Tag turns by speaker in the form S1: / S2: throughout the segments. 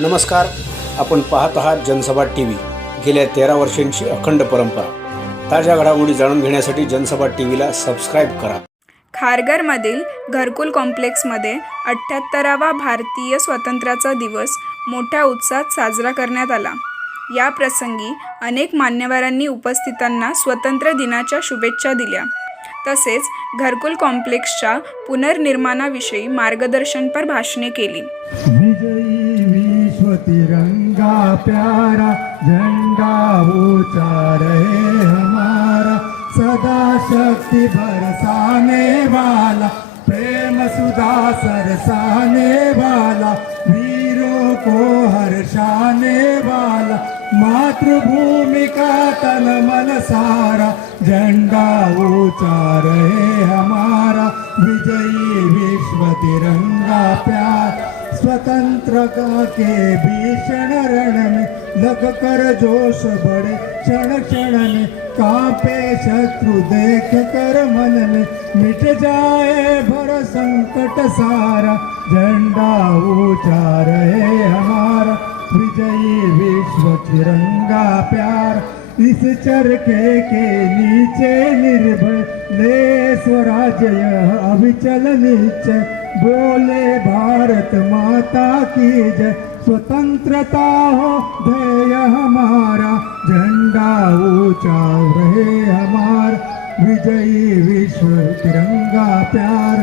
S1: नमस्कार. आपण पाहत आहात जनसभा टी व्ही गेल्या तेरा वर्षांची अखंड परंपरा. ताज्या घडामोडी जाणून घेण्यासाठी जनसभा टी व्हीला सबस्क्राईब करा.
S2: खारघरमधील घरकुल कॉम्प्लेक्समध्ये अठ्ठ्याहत्तरावा भारतीय स्वातंत्र्याचा दिवस मोठ्या उत्साहात साजरा करण्यात आला. या प्रसंगी अनेक मान्यवरांनी उपस्थितांना स्वतंत्र दिनाच्या शुभेच्छा दिल्या. तसेच घरकुल कॉम्प्लेक्सच्या पुनर्निर्माणाविषयी मार्गदर्शनपर भाषणे केली.
S3: प्यारा झंडा ऊंचा रहे हमारा सदा शक्ति बरसाने वाला प्रेम सुधा सरसाने वाला वीरों को हर्षाने वाला मातृभूमि का तन मन सारा झंडा ऊंचा रहे हमारा विजयी विश्व तिरंगा प्यारा। स्वतंत्रता के भीषण रण में लग कर जोश बढ़े क्षण क्षण में कांपे शत्रु देख कर मन में मिट जाए भर संकट सारा, झंडा ऊँचा रहे हमारा, विजयी विश्व तिरंगा प्यार, इस चरखे के नीचे निर्भय ले स्वराज्य यह अविचल निश्चय बोले भारत माता की जय। स्वतंत्रता हो, ध्येय हमारा। झंडा ऊँचा रहे हमारा। विजयी विश्व, तिरंगा प्यार।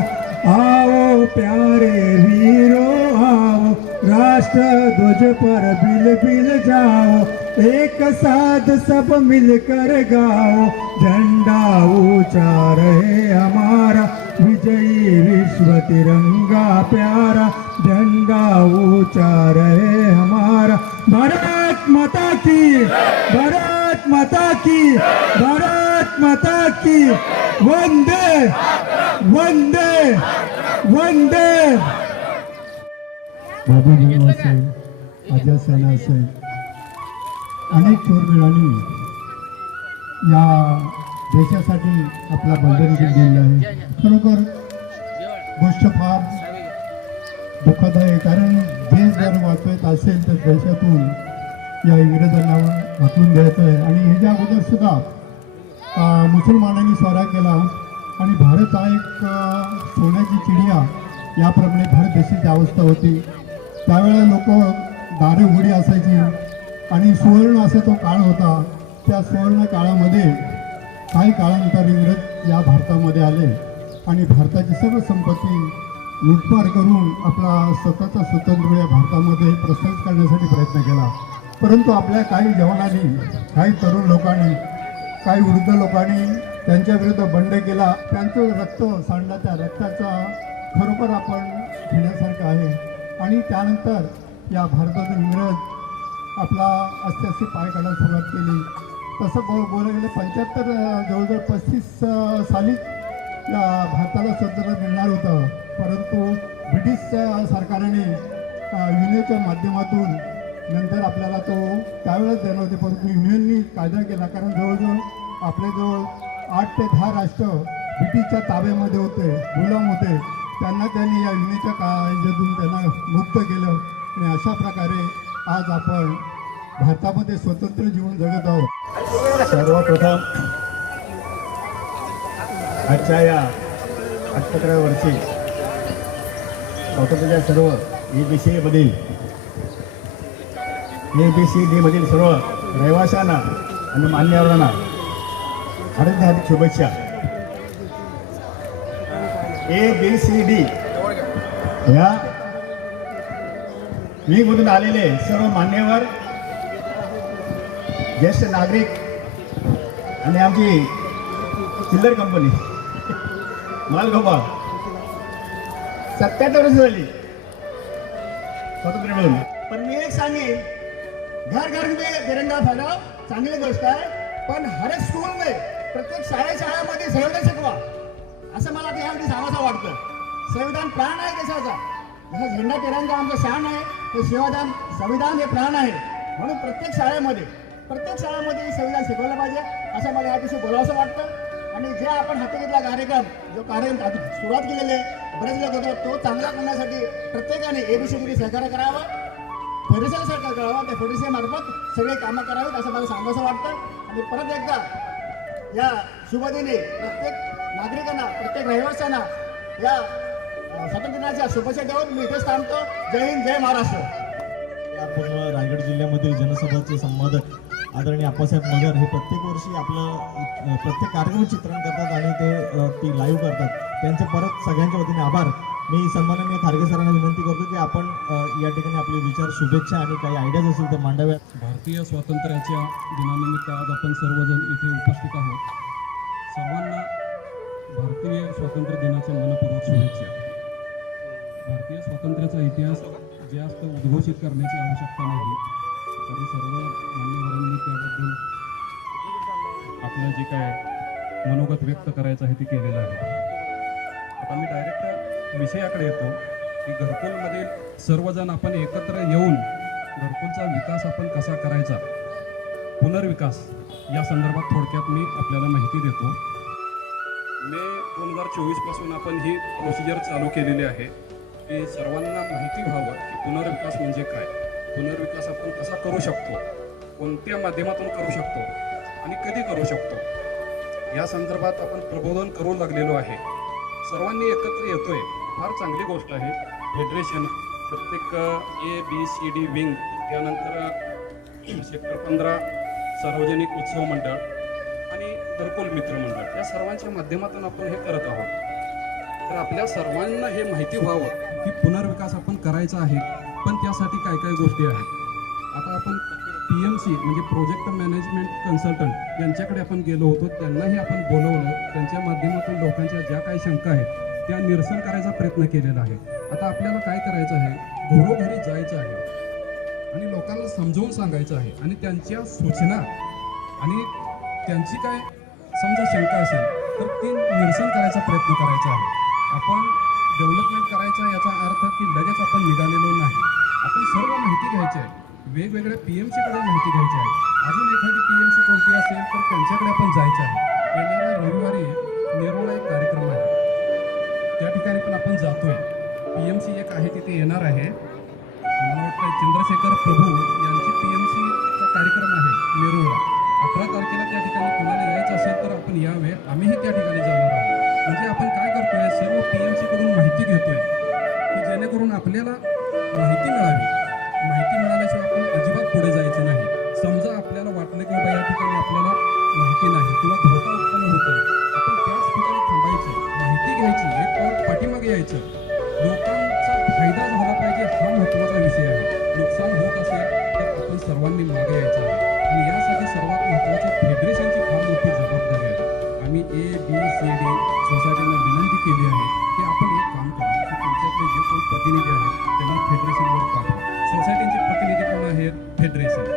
S3: आओ प्यारे वीरों, आओ। राष्ट्र ध्वज पर बिल बिल जाओ। एक साथ सब मिलकर गाओ। झंडा ऊँचा रहे हमारा। विजयी विश्व तिरंगा प्यारा झंडा ऊंचा रहे हमारा। भारत माता की भारत माता की भारत माता की। वंदे वंदे वंदे। बाबू बाबूजी असेल अजय सेना असेल अनेक थोरमिळांनी या देशासाठी आपला बलिदान दिलेलं आहे. खरोखर गोष्ट फार दुःखद आहे कारण देश जर वाचवत असेल तर देशातून या इंग्रजांना हाकलून द्यायचं आहे. आणि ह्याच्या अगोदर सुद्धा मुसलमानांनी स्वराज केला आणि भारत हा एक सोन्याची चिडिया याप्रमाणे भारत देशाची अवस्था होती. त्यावेळेला लोक दारे उघडी असायची. आणि सुवर्ण असा तो काळ होता. त्या सुवर्ण काळामध्ये काही काळानंतर इंग्रज या भारतामध्ये आले आणि भारताची सर्व संपत्ती लुटपार करून आपला स्वतःचा स्वतंत्र या भारतामध्ये प्रस्थापित करण्यासाठी प्रयत्न केला. परंतु आपल्या काही जवानांनी काही तरुण लोकांनी काही वृद्ध लोकांनी त्यांच्या विरुद्ध बंड केला. त्यांचं रक्त सांडलं त्या रक्ताचा खरोखर आपण घेण्यासारखं आहे. आणि त्यानंतर या भारतातून इंग्रज आपला अस्ते पाय काढायला सुरुवात केली. तसं बोल बोलायला गेलं पंच्याहत्तर जवळजवळ पस्तीस साली या भारताला स्वतंत्र मिळणार होतं. परंतु ब्रिटिश सरकारने युनियनच्या माध्यमातून नंतर आपल्याला तो त्यावेळेस देणार होते. परंतु युनियननी कायदा केला कारण जवळजवळ आपल्याजवळ आठ ते दहा राष्ट्र ब्रिटिशच्या ताब्यामध्ये होते गुलाम होते त्यांना त्यांनी या युनियनच्या कायद्यातून त्यांना मुक्त केलं. आणि अशा प्रकारे आज आपण भारतामध्ये स्वतंत्र जीवन जगत आहोत.
S4: सर्वप्रथम आजच्या या अठ्ठ्याहत्तराव्या वर्षी स्वातंत्र्याच्या सर्व ए बी सी मधील ए बी सी डी मधील सर्व रहिवाशांना आणि मान्यवरांना हार्दिक हार्दिक शुभेच्छा. ए बी सी डी या मी मधून आलेले सर्व मान्यवर ज्येष्ठ नागरिक आणि आमची चिल्लर कंपनी मालगोबा सत्याहत्तर वर्ष झाली. स्वातंत्र्य मिळून. पण मी एक सांगेन घर घर में तिरंगा फहराव चांगली गोष्ट आहे पण हर स्कूल में प्रत्येक शाळे शाळेमध्ये संविधान शिकवा. असं मला ते यामध्ये सांगायचं वाटतं. संविधान प्राण आहे देशाचा जसा झेंडा तिरंगा आमचं शान आहे. ते संविधान संविधान हे प्राण आहे. म्हणून प्रत्येक शाळेमध्ये प्रत्येक शाळेमध्ये संविधान शिकवलं पाहिजे असं मला या दिवशी बोलावंसं वाटतं. आणि जे आपण हाती घेतला कार्यक्रम जो कार्यक्रम आधी सुरुवात केलेली आहे बरेच लोक होतो तो चांगला करण्यासाठी प्रत्येकाने एबीसीमध्ये सहकार्य करावं फेडरेशन सरकार करावं त्या फेडरेशनमार्फत सगळे कामं करावीत असं मला सांगायचं वाटतं. आणि परत एकदा या शुभदिनी प्रत्येक नागरिकांना प्रत्येक रहिवाशांना या अ, स्वातंत्र्य दिनाच्या शुभेच्छा देऊन मी इथेच थांबतो. जय हिंद जय महाराष्ट्र.
S5: या पूर्ण रायगड जिल्ह्यामधील जनसभाचे संपादक आदरणीय आप्पासाहेब मगर हे प्रत्येक वर्षी आपलं प्रत्येक कार्यक्रम चित्रण करतात आणि ते ती लाईव्ह करतात. त्यांचे परत सगळ्यांच्या वतीने आभार. मी सन्माननीय खारगे सरांना विनंती करतो की आपण या ठिकाणी आपले विचार शुभेच्छा आणि काही आयडियाज असतील तर मांडाव्यात.
S6: भारतीय स्वातंत्र्याच्या दिनानिमित्त आज आपण सर्वजण इथे उपस्थित आहोत. सर्वांना भारतीय स्वातंत्र्य दिनाच्या मनपूर्वक शुभेच्छा. भारतीय स्वातंत्र्याचा इतिहास जास्त उद्घोषित करण्याची आवश्यकता नाही. तरी सर्व मान्यवरांनी त्याबद्दल आपलं जे काय मनोगत व्यक्त करायचं आहे ते केलेलं आहे. आता मी डायरेक्ट विषयाकडे येतो की घरकुलमधील सर्वजण आपण एकत्र येऊन घरकुलचा विकास आपण कसा करायचा पुनर्विकास या संदर्भात थोडक्यात मी आपल्याला माहिती देतो. मे दोन हजार चोवीसपासून आपण ही प्रोसिजर चालू केलेली आहे की सर्वांना माहिती व्हावं की पुनर्विकास म्हणजे काय. पुनर्विकास आपण कसा करू शकतो? कोणत्या माध्यमातून करू शकतो? आणि कधी करू शकतो? या संदर्भात आपण प्रबोधन करू लागलेलो आहे. सर्वांनी एकत्र येतोय. फार चांगली गोष्ट आहे. फेडरेशन प्रत्येक A B C D wing त्यानंतर सेक्टर पंधरा सार्वजनिक उत्सव मंडळ आणि घरकुल मित्र मंडळ. या सर्वांच्या माध्यमातून आपण हे करत आहोत. तर आपल्या सर्वांना हे माहिती व्हावं की पुनर्विकास आपण करायचा आहे. पण त्यासाठी काय काय गोष्टी आहेत? आता आपण पी एम सी म्हणजे प्रोजेक्ट मॅनेजमेंट कन्सल्टंट यांच्याकडे आपण गेलो होतो. त्यांनाही आपण बोलवलं. त्यांच्या माध्यमातून लोकांच्या ज्या काही शंका आहेत त्या निरसन करायचा प्रयत्न केलेला आहे. आता आपल्याला काय करायचं आहे? घरोघरी जायचं आहे. आणि लोकांना समजावून सांगायचं आहे. आणि त्यांच्या सूचना आणि त्यांची काय समजा शंका असेल तर ती निरसन करायचा प्रयत्न करायचा आहे. आपण डेव्हलपमेंट करायचा याचा अर्थ की लगेच आपण निघालेलो नाही. आपण सर्व माहिती घ्यायची आहे. वेगवेगळ्या पी एम सीकडे माहिती घ्यायची आहे. अजून एखादी पी एम सी कोणती असेल तर त्यांच्याकडे आपण जायचं आहे. येणाऱ्या रविवारी नेरोळा एक कार्यक्रम आहे. त्या ठिकाणी पण आपण जातोय. पी एम सी एक आहे तिथे येणार आहे. मला वाटतं चंद्रशेखर प्रभू यांची पी एम सीचा कार्यक्रम आहे नेरूळला अठरा तारखेला त्या ठिकाणी कोणाला यायचं असेल तर आपण यावे. आम्हीही त्या ठिकाणी जाणार आहोत. म्हणजे आपण काय करतोय? सर्व पी एम सीकडून माहिती घेतोय की जेणेकरून आपल्याला माहिती मिळावी. माहिती मिळाल्याशिवाय आपण अजिबात पुढे जायचं नाही. समजा आपल्याला वाटलं की बाबा या ठिकाणी आपल्याला माहिती नाही किंवा धोका उत्पन्न होतोय आपण त्याच ठिकाणी थांबायचं. माहिती घ्यायची एक पाऊल पाठीमागे यायचं. लोकांचा फायदा झाला पाहिजे हा महत्त्वाचा विषय आहे. नुकसान होत असेल तर आपण सर्वांनी मागे यायचं आहे. आणि यासाठी सोसायटी सोसायटींना विनंती केली आहे की आपण एक काम करा. की तुमच्यातले जे कोण प्रतिनिधी आहेत त्यांना फेडरेशनवर पाठवा. सोसायटीचे प्रतिनिधी कोण आहेत? फेडरेशन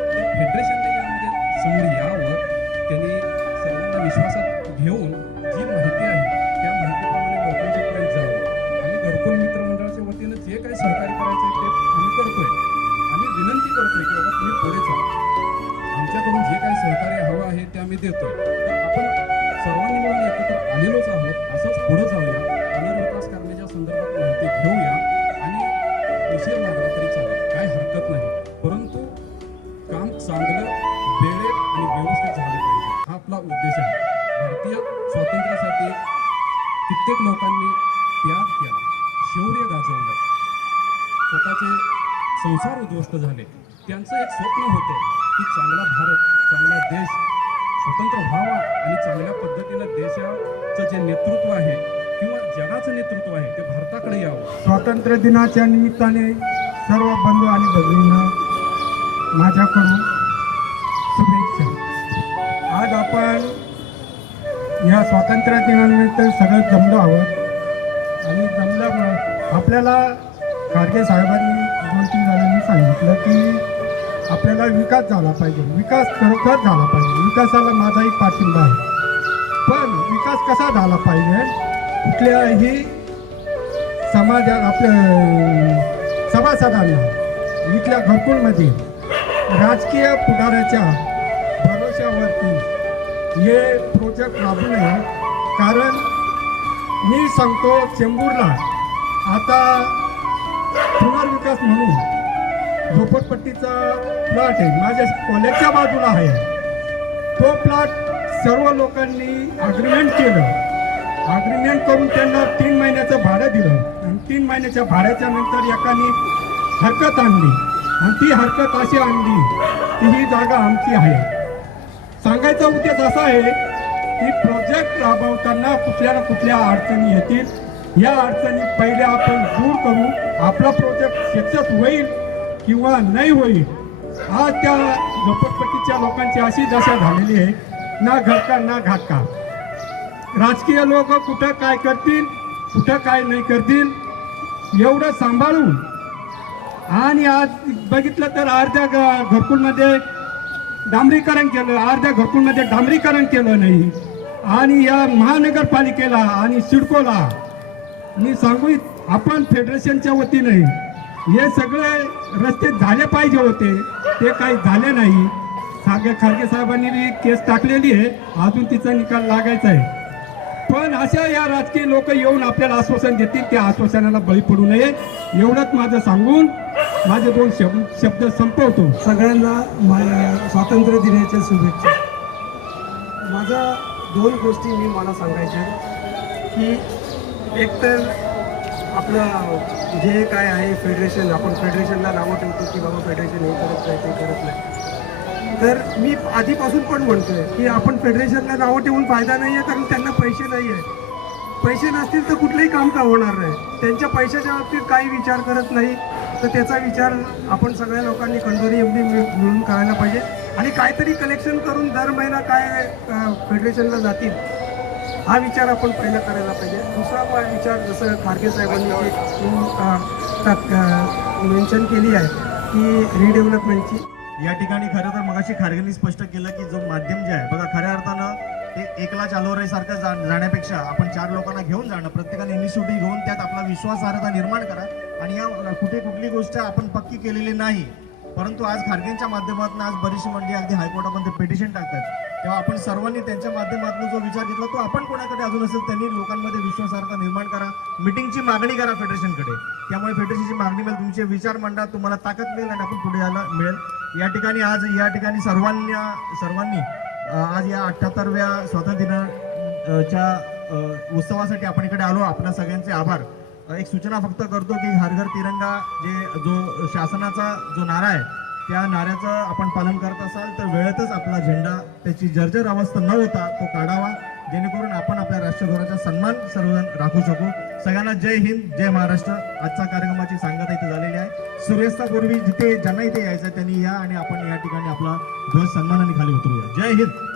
S6: चांगला देश स्वतंत्र व्हावा आणि चांगल्या पद्धतीनं देशाचं जे नेतृत्व आहे किंवा जगाचं नेतृत्व आहे ते भारताकडे यावं.
S3: स्वातंत्र्य दिनाच्या निमित्ताने सर्व बंधू आणि भगिनींना माझ्याकडून शुभेच्छा. आज आपण या स्वातंत्र्य दिनानिमित्त सगळं जमलो आहोत. आणि जमल्यामुळं आपल्याला खारगे साहेबांनी दोन तीन जणांनी सांगितलं की आपल्याला विकास झाला पाहिजे. विकास खरोखर झाला पाहिजे. विकासाला माझाही पाठिंबा आहे. पण विकास कसा झाला पाहिजे? कुठल्याही समाजात आपल्या सभासदांना इथल्या घरकुलमध्ये राजकीय पुढाऱ्याच्या भरोश्यावरती हे प्रोजेक्ट राबू नये. कारण मी सांगतो चेंबूरला आता पुनर्विकास म्हणून
S7: झोपडपट्टीचा प्लॉट आहे. माझ्या कॉलेजच्या बाजूला आहे. तो प्लॉट सर्व लोकांनी अग्रीमेंट केलं. अग्रीमेंट करून त्यांना तीन महिन्याचं भाडं दिलं. आणि तीन महिन्याच्या भाड्याच्या नंतर एकाने हरकत आणली. आणि ती हरकत अशी आणली की ही जागा आमची आहे. सांगायचा उद्देश असा आहे की प्रोजेक्ट राबवताना कुठल्या ना कुठल्या अडचणी येतील. या अडचणी पहिले आपण दूर करू. आपला प्रोजेक्ट सक्सेस होईल. किंवा नाही होईल आज त्या झोपटपट्टीच्या लोकांची अशी दशा झालेली आहे ना घटका ना घाटका राजकीय लोक कुठं काय करतील कुठं काय नाही करतील एवढं सांभाळून. आणि आज बघितलं तर अर्ध्या ग- घरकुलमध्ये डांबरीकरण केलं अर्ध्या घरकुलमध्ये डांबरीकरण केलं नाही. आणि या महानगरपालिकेला आणि सिडकोला मी सांगू आपण फेडरेशनच्या वतीने हे सगळे रस्ते झाले पाहिजे होते. ते काही झाले नाही. सागे खारगे साहेबांनी बी केस टाकलेली आहे. अजून तिचा निकाल लागायचा आहे. पण अशा या राजकीय लोक येऊन आपल्याला आश्वासन देतील. त्या आश्वासनाला बळी पडू नये. एवढंच माझं सांगून माझे दोन शब्द शब्द संपवतो.
S8: सगळ्यांना स्वातंत्र्य दिनाच्या शुभेच्छा. माझ्या दोन गोष्टी मी मला सांगायच्या की एक तर आपलं जे काय आहे फेडरेशन आपण फेडरेशनला नावं ठेवतो की बाबा फेडरेशन हे करत नाही ते करत नाही. तर मी आधीपासून पण म्हणतोय की आपण फेडरेशनला नावं ठेवून फायदा नाही आहे कारण त्यांना पैसे नाही आहे. पैसे नसतील तर कुठलंही काम का होणार नाही? त्यांच्या पैशाच्या बाबतीत काही विचार करत नाही. तर त्याचा विचार आपण सगळ्या लोकांनी कंडोरी एवढी मिळून करायला पाहिजे. आणि काहीतरी कलेक्शन करून दर महिना काय फेडरेशनला जातील हा विचार आपण पहिला करायला पाहिजे. दुसरा विचार जसं खारगे साहेबांनी मेन्शन केली आहे की रिडेव्हलपमेंटची
S5: या ठिकाणी खरं तर मगाशी खारगेंनी स्पष्ट केलं की जो माध्यम जे आहे बघा खऱ्या अर्थानं ते एकला चालवराईसारखं जा जाण्यापेक्षा आपण चार लोकांना घेऊन जाणं प्रत्येकाने इनिशिएटिव्ह घेऊन त्यात आपला विश्वासार्हता निर्माण करा आणि या कुठे कुठली गोष्ट आपण पक्की केलेली नाही. परंतु आज खारगेंच्या माध्यमातून आज बरीचशी मंडळी अगदी हायकोर्टामध्ये पिटिशन टाकतात. तेव्हा आपण सर्वांनी त्यांच्या माध्यमातून जो विचार घेतला तो आपण कोणाकडे अजून असेल त्यांनी लोकांमध्ये विश्वासार्हता निर्माण करा. मिटिंगची मागणी करा फेडरेशनकडे. त्यामुळे फेडरेशनची मागणी मिळेल तुमचे विचार मांडा तुम्हाला ताकद मिळेल आणि आपण पुढे यायला मिळेल. या ठिकाणी आज या ठिकाणी सर्वांना सर्वांनी आज या अठ्ठ्याहत्तरव्या स्वातंत्र्य दिनाच्या उत्सवासाठी आपण इकडे आलो. आपल्या सगळ्यांचे आभार. एक सूचना फक्त करतो की हर घर तिरंगा जे जो शासनाचा जो नारा आहे त्या नाऱ्याचं आपण पालन करत असाल तर वेळेतच आपला झेंडा त्याची जर्जर अवस्था न होता तो काढावा. जेणेकरून आपण आपल्या राष्ट्रध्वजाचा सन्मान सर्वजण राखू शकू. सगळ्यांना जय हिंद जय महाराष्ट्र. आजच्या कार्यक्रमाची सांगता इथे झालेली आहे. सूर्यास्तापूर्वी जिथे ज्यांना इथे यायचं आहे त्यांनी या आणि आपण या ठिकाणी आपला ध्वज सन्मानाने खाली उतरूया. जय हिंद.